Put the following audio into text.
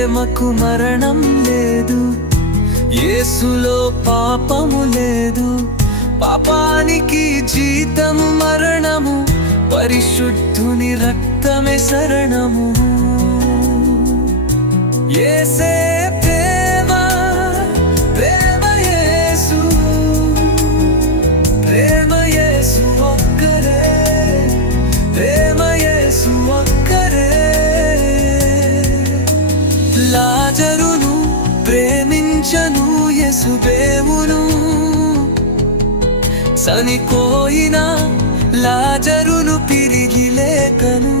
ప్రేమకు మరణం లేదు, యేసులో పాపము లేదు. పాపానికి జీతము మరణము, పరిశుద్ధుని రక్తమే శరణము. యేసే ప్రేమ, ప్రేమ యేసు, ప్రేమ యేసు ఒక్కరే, ప్రేమ యేసు ఒక్కరే. లాజరును ప్రేమించను యేసు దేవును, చనిపోయిన లాజరును తిరిగి లేకను.